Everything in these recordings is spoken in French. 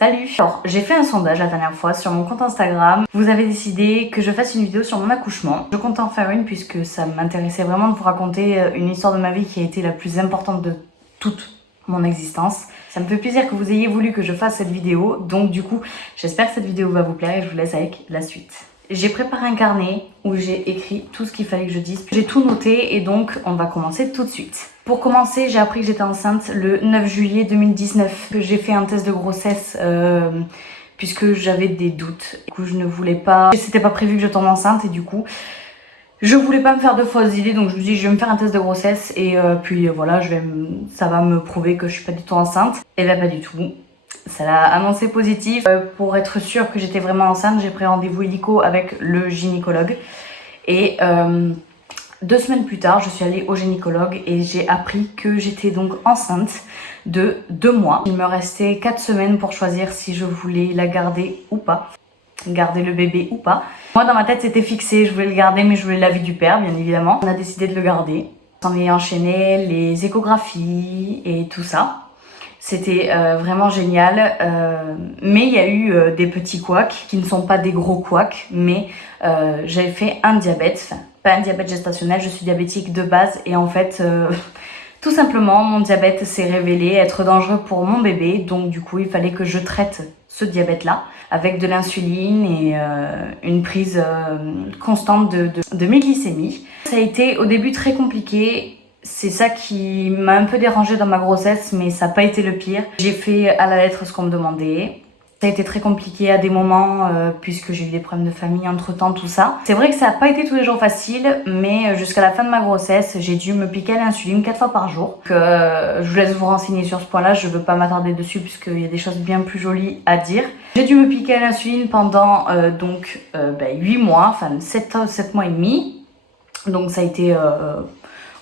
Salut! Alors, j'ai fait un sondage la dernière fois sur mon compte Instagram. Vous avez décidé que je fasse une vidéo sur mon accouchement. Je compte en faire une puisque ça m'intéressait vraiment de vous raconter une histoire de ma vie qui a été la plus importante de toute mon existence. Ça me fait plaisir que vous ayez voulu que je fasse cette vidéo. Donc du coup, j'espère que cette vidéo va vous plaire et je vous laisse avec la suite. J'ai préparé un carnet où j'ai écrit tout ce qu'il fallait que je dise. J'ai tout noté et donc on va commencer tout de suite. Pour commencer, j'ai appris que j'étais enceinte le 9 juillet 2019. J'ai fait un test de grossesse puisque j'avais des doutes. Du coup, je ne voulais pas... C'était pas prévu que je tombe enceinte et du coup, je voulais pas me faire de fausses idées. Donc je me suis dit, je vais me faire un test de grossesse et puis voilà, ça va me prouver que je suis pas du tout enceinte. Et là, pas du tout. Ça l'a annoncé positif. Pour être sûre que j'étais vraiment enceinte, j'ai pris rendez-vous illico avec le gynécologue. Et 2 semaines plus tard, je suis allée au gynécologue et j'ai appris que j'étais donc enceinte de 2 mois. Il me restait 4 semaines pour choisir si je voulais la garder ou pas. Garder le bébé ou pas. Moi dans ma tête c'était fixé, je voulais le garder mais je voulais l'avis du père bien évidemment. On a décidé de le garder. On est enchaîné les échographies et tout ça. C'était vraiment génial, mais il y a eu des petits couacs qui ne sont pas des gros couacs, mais j'avais fait un diabète, enfin pas un diabète gestationnel, je suis diabétique de base et en fait tout simplement mon diabète s'est révélé être dangereux pour mon bébé, donc du coup il fallait que je traite ce diabète là avec de l'insuline et une prise constante de mes glycémies. Ça a été au début très compliqué. C'est ça qui m'a un peu dérangée dans ma grossesse, mais ça n'a pas été le pire. J'ai fait à la lettre ce qu'on me demandait. Ça a été très compliqué à des moments, puisque j'ai eu des problèmes de famille entre-temps, tout ça. C'est vrai que ça n'a pas été tous les jours facile, mais jusqu'à la fin de ma grossesse, j'ai dû me piquer à l'insuline 4 fois par jour. Je vous laisse vous renseigner sur ce point-là, je ne veux pas m'attarder dessus, puisqu'il y a des choses bien plus jolies à dire. J'ai dû me piquer à l'insuline pendant 8 mois, enfin 7 mois et demi. Donc ça a été...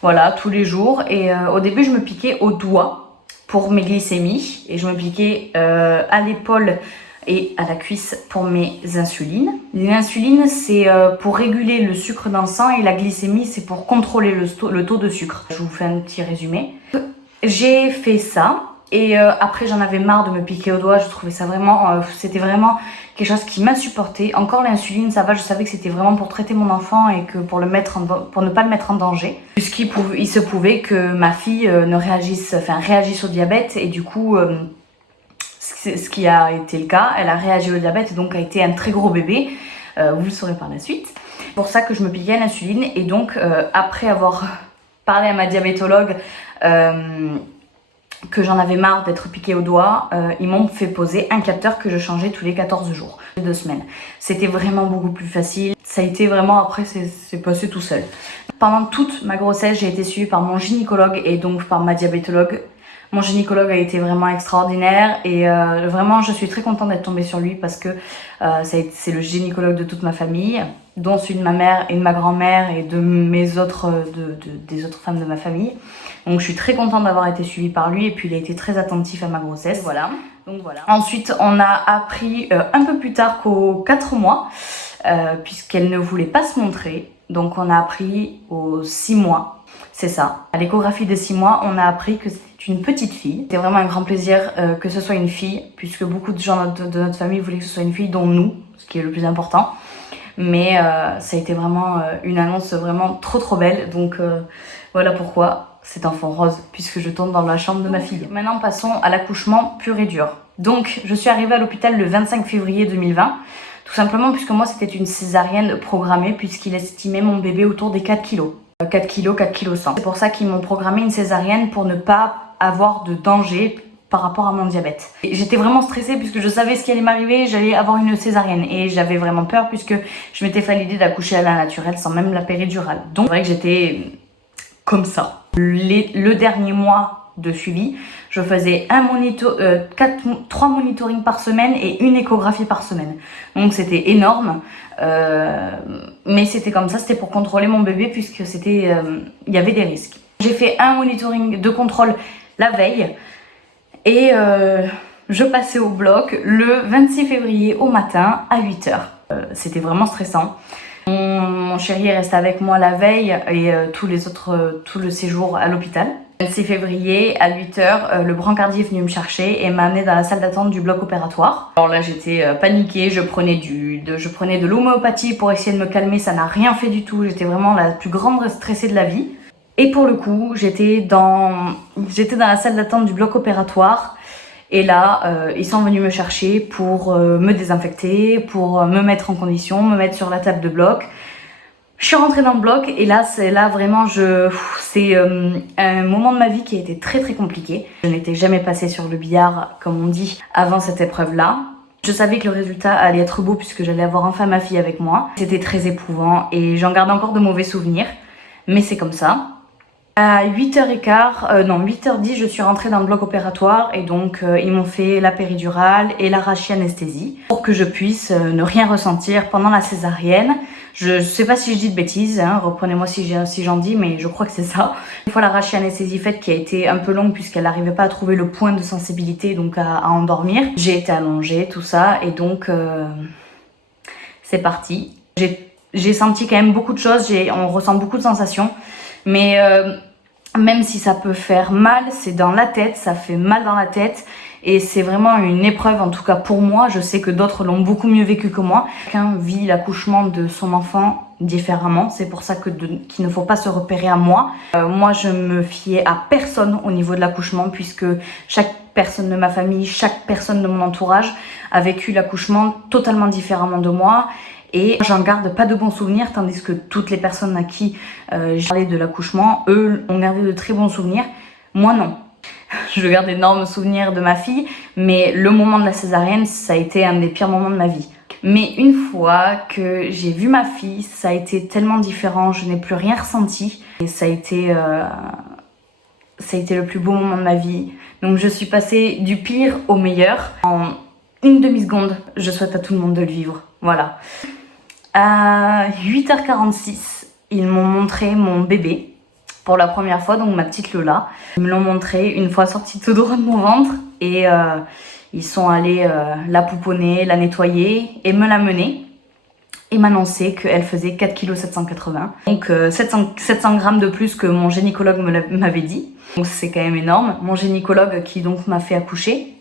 voilà, tous les jours. Et au début, je me piquais au doigt pour mes glycémies. Et je me piquais à l'épaule et à la cuisse pour mes insulines. L'insuline, c'est pour réguler le sucre dans le sang. Et la glycémie, c'est pour contrôler le taux de sucre. Je vous fais un petit résumé. J'ai fait ça. Et après, j'en avais marre de me piquer au doigt. Je trouvais ça vraiment... c'était vraiment quelque chose qui m'insupportait. Encore l'insuline, ça va. Je savais que c'était vraiment pour traiter mon enfant et que pour ne pas le mettre en danger. Puisqu'il se pouvait que ma fille réagisse au diabète. Et du coup, ce qui a été le cas. Elle a réagi au diabète et donc a été un très gros bébé. Vous le saurez par la suite. C'est pour ça que je me piquais à l'insuline. Et donc, après avoir parlé à ma diabétologue... que j'en avais marre d'être piquée au doigt, ils m'ont fait poser un capteur que je changeais tous les 14 jours, 2 semaines. C'était vraiment beaucoup plus facile. Ça a été vraiment, après, c'est passé tout seul. Pendant toute ma grossesse, j'ai été suivie par mon gynécologue et donc par ma diabétologue. Mon gynécologue a été vraiment extraordinaire et vraiment, je suis très contente d'être tombée sur lui parce que c'est le gynécologue de toute ma famille, dont celui de ma mère et de ma grand-mère et de des autres femmes de ma famille. Donc je suis très contente d'avoir été suivie par lui et puis il a été très attentif à ma grossesse. Voilà. Donc voilà. Ensuite, on a appris un peu plus tard qu'aux 4 mois, puisqu'elle ne voulait pas se montrer. Donc on a appris aux 6 mois. C'est ça. À l'échographie de 6 mois, on a appris que c'était une petite fille. C'était vraiment un grand plaisir que ce soit une fille, puisque beaucoup de gens de notre famille voulaient que ce soit une fille, dont nous, ce qui est le plus important. Mais ça a été vraiment une annonce vraiment trop belle. Donc voilà pourquoi cet enfant rose, puisque je tombe dans la chambre de ma fille. Maintenant, passons à l'accouchement pur et dur. Donc, je suis arrivée à l'hôpital le 25 février 2020, tout simplement puisque moi, c'était une césarienne programmée, puisqu'il estimait mon bébé autour des 4 kilos. 4 kilos, 4 kilos 100. C'est pour ça qu'ils m'ont programmé une césarienne pour ne pas avoir de danger par rapport à mon diabète. J'étais vraiment stressée puisque je savais ce qui allait m'arriver, j'allais avoir une césarienne et j'avais vraiment peur puisque je m'étais fait l'idée d'accoucher à la naturelle sans même la péridurale. Donc c'est vrai que j'étais comme ça. Le dernier mois de suivi, je faisais 3 monitorings par semaine et une échographie par semaine. Donc c'était énorme, mais c'était comme ça, c'était pour contrôler mon bébé puisque il y avait des risques. J'ai fait un monitoring de contrôle la veille et je passais au bloc le 26 février au matin à 8 h. C'était vraiment stressant. Mon chéri est resté avec moi la veille et tout le séjour à l'hôpital. Le 26 février à 8h, le brancardier est venu me chercher et m'a amené dans la salle d'attente du bloc opératoire. Alors là j'étais paniquée, je prenais de l'homéopathie pour essayer de me calmer, ça n'a rien fait du tout, j'étais vraiment la plus grande stressée de la vie. Et pour le coup, j'étais dans la salle d'attente du bloc opératoire et là, ils sont venus me chercher pour me désinfecter, pour me mettre en condition, me mettre sur la table de bloc. Je suis rentrée dans le bloc et là, c'est un moment de ma vie qui a été très très compliqué. Je n'étais jamais passée sur le billard, comme on dit, avant cette épreuve-là. Je savais que le résultat allait être beau puisque j'allais avoir enfin ma fille avec moi. C'était très éprouvant et j'en garde encore de mauvais souvenirs, mais c'est comme ça. À 8h10, je suis rentrée dans le bloc opératoire et donc ils m'ont fait la péridurale et la rachianesthésie pour que je puisse ne rien ressentir pendant la césarienne. Je sais pas si je dis de bêtises, hein, reprenez-moi si j'en dis, mais je crois que c'est ça. Une fois la rachianesthésie faite, qui a été un peu longue puisqu'elle n'arrivait pas à trouver le point de sensibilité, donc à endormir, j'ai été allongée, tout ça, et donc c'est parti. J'ai senti quand même beaucoup de choses, on ressent beaucoup de sensations, mais même si ça peut faire mal, c'est dans la tête, ça fait mal dans la tête et c'est vraiment une épreuve, en tout cas pour moi. Je sais que d'autres l'ont beaucoup mieux vécu que moi. Chacun vit l'accouchement de son enfant différemment, c'est pour ça qu'il ne faut pas se repérer à moi. Moi je me fiais à personne au niveau de l'accouchement puisque chaque personne de ma famille, chaque personne de mon entourage a vécu l'accouchement totalement différemment de moi. Et j'en garde pas de bons souvenirs, tandis que toutes les personnes à qui j'ai parlé de l'accouchement, eux, ont gardé de très bons souvenirs. Moi, non. Je garde d'énormes souvenirs de ma fille, mais le moment de la césarienne, ça a été un des pires moments de ma vie. Mais une fois que j'ai vu ma fille, ça a été tellement différent, je n'ai plus rien ressenti. Et ça a été le plus beau moment de ma vie. Donc je suis passée du pire au meilleur en une demi-seconde. Je souhaite à tout le monde de le vivre. Voilà. À 8h46, ils m'ont montré mon bébé pour la première fois, donc ma petite Lola. Ils me l'ont montré une fois sortie tout droit de mon ventre et ils sont allés la pouponner, la nettoyer et me l'amener et m'annoncer qu'elle faisait 4,780 kg. Donc 700 grammes de plus que mon gynécologue m'avait dit. Donc c'est quand même énorme. Mon gynécologue qui donc m'a fait accoucher.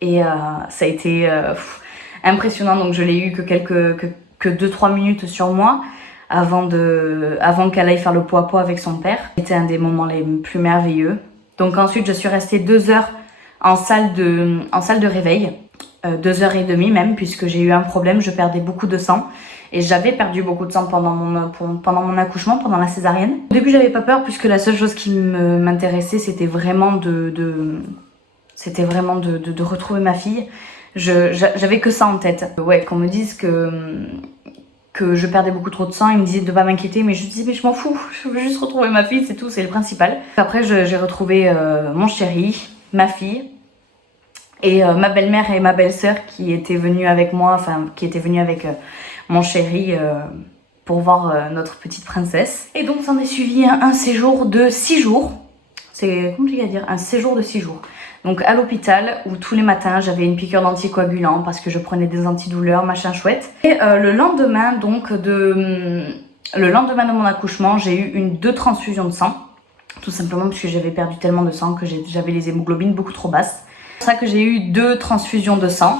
Et ça a été impressionnant, donc je l'ai eu que 2-3 minutes sur moi avant qu'elle aille faire le pot à pot avec son père. C'était un des moments les plus merveilleux. Donc ensuite je suis restée 2 heures en salle de réveil, 2h30 même, puisque j'ai eu un problème, je perdais beaucoup de sang. Et j'avais perdu beaucoup de sang pendant mon accouchement, pendant la césarienne. Au début j'avais pas peur puisque la seule chose qui m'intéressait c'était vraiment de retrouver ma fille. J'avais que ça en tête. Ouais, qu'on me dise que je perdais beaucoup trop de sang, ils me disaient de pas m'inquiéter, mais je disais mais je m'en fous, je veux juste retrouver ma fille, c'est tout, c'est le principal. Après j'ai retrouvé mon chéri, ma fille, et ma belle-mère et ma belle-sœur qui étaient venues avec moi, enfin qui étaient venues avec mon chéri pour voir notre petite princesse. Et donc s'en est suivi un séjour de 6 jours. C'est compliqué à dire, un séjour de 6 jours. Donc à l'hôpital où tous les matins j'avais une piqûre d'anticoagulant parce que je prenais des antidouleurs, machin chouette. Et le lendemain de mon accouchement, j'ai eu 2 transfusions de sang. Tout simplement parce que j'avais perdu tellement de sang que j'avais les hémoglobines beaucoup trop basses. C'est pour ça que j'ai eu 2 transfusions de sang.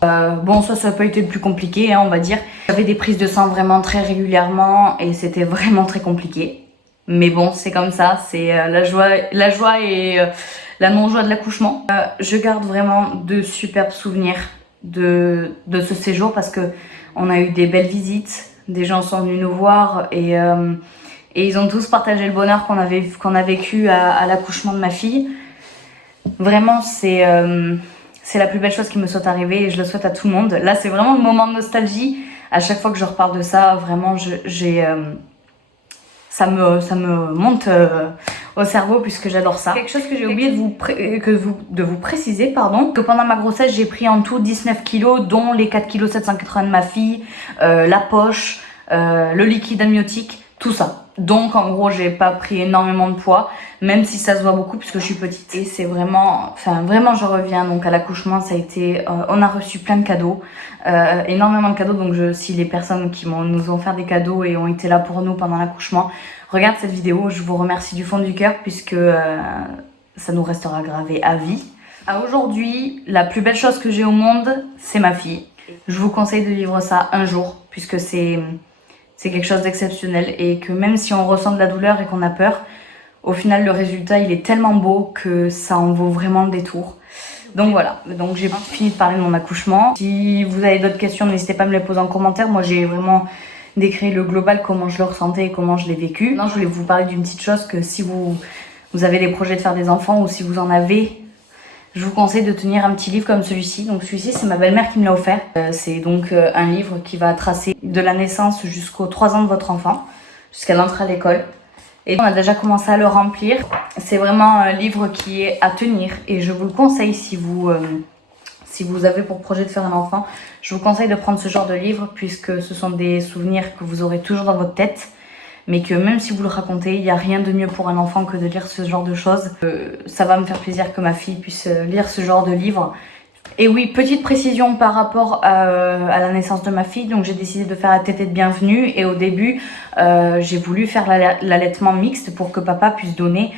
Bon, ça n'a pas été le plus compliqué, hein, on va dire. J'avais des prises de sang vraiment très régulièrement et c'était vraiment très compliqué. Mais bon, c'est comme ça, c'est la joie et la non-joie de l'accouchement. Je garde vraiment de superbes souvenirs de ce séjour parce que on a eu des belles visites, des gens sont venus nous voir et ils ont tous partagé le bonheur qu'on a vécu à l'accouchement de ma fille. Vraiment, c'est la plus belle chose qui me soit arrivée et je le souhaite à tout le monde. Là, c'est vraiment le moment de nostalgie. À chaque fois que je reparle de ça, vraiment, ça me monte au cerveau puisque j'adore ça. Quelque chose que j'ai oublié de vous préciser, pardon, que pendant ma grossesse, j'ai pris en tout 19 kilos, dont les 4,780 kg de ma fille, la poche, le liquide amniotique, tout ça. Donc en gros j'ai pas pris énormément de poids, même si ça se voit beaucoup puisque je suis petite. Et c'est vraiment, enfin vraiment je reviens donc à l'accouchement, ça a été, on a reçu plein de cadeaux, énormément de cadeaux. Donc si les personnes qui nous ont fait des cadeaux et ont été là pour nous pendant l'accouchement, regardent cette vidéo, je vous remercie du fond du cœur puisque ça nous restera gravé à vie. À aujourd'hui, la plus belle chose que j'ai au monde, c'est ma fille. Je vous conseille de vivre ça un jour puisque c'est quelque chose d'exceptionnel et que même si on ressent de la douleur et qu'on a peur, au final le résultat il est tellement beau que ça en vaut vraiment le détour. Donc voilà, donc j'ai fini de parler de mon accouchement. Si vous avez d'autres questions, n'hésitez pas à me les poser en commentaire. Moi j'ai vraiment décrit le global, comment je le ressentais et comment je l'ai vécu. Maintenant je voulais vous parler d'une petite chose, que si vous avez des projets de faire des enfants ou si vous en avez, je vous conseille de tenir un petit livre comme celui-ci. Donc celui-ci, c'est ma belle-mère qui me l'a offert. C'est donc un livre qui va tracer de la naissance jusqu'aux 3 ans de votre enfant, jusqu'à l'entrée à l'école. Et on a déjà commencé à le remplir. C'est vraiment un livre qui est à tenir et je vous le conseille si vous avez pour projet de faire un enfant. Je vous conseille de prendre ce genre de livre puisque ce sont des souvenirs que vous aurez toujours dans votre tête. Mais que même si vous le racontez, il n'y a rien de mieux pour un enfant que de lire ce genre de choses. Ça va me faire plaisir que ma fille puisse lire ce genre de livre. Et oui, petite précision par rapport à la naissance de ma fille. Donc j'ai décidé de faire la tétée de bienvenue. Et au début, j'ai voulu faire l'allaitement mixte pour que papa puisse donner,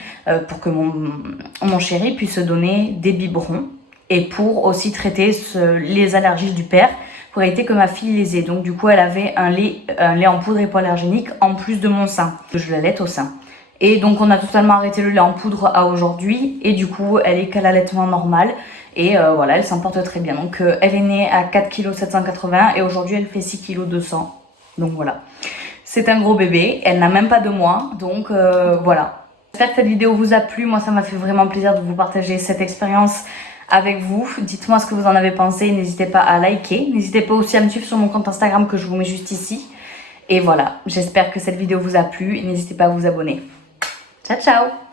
pour que mon chéri puisse donner des biberons. Et pour aussi traiter les allergies du père, pour éviter que ma fille les ait. Donc du coup elle avait un lait en poudre hypoallergénique en plus de mon sein. Je l'allaite au sein. Et donc on a totalement arrêté le lait en poudre à aujourd'hui. Et du coup elle est qu'à l'allaitement normal. Et voilà, elle s'en porte très bien. Donc elle est née à 4,780 kg et aujourd'hui elle fait 6,200 kg. Donc voilà. C'est un gros bébé. Elle n'a même pas 2 mois. Donc voilà. J'espère que cette vidéo vous a plu. Moi ça m'a fait vraiment plaisir de vous partager cette expérience avec vous. Dites-moi ce que vous en avez pensé, n'hésitez pas à liker, n'hésitez pas aussi à me suivre sur mon compte Instagram que je vous mets juste ici. Et voilà, j'espère que cette vidéo vous a plu et n'hésitez pas à vous abonner. Ciao ciao!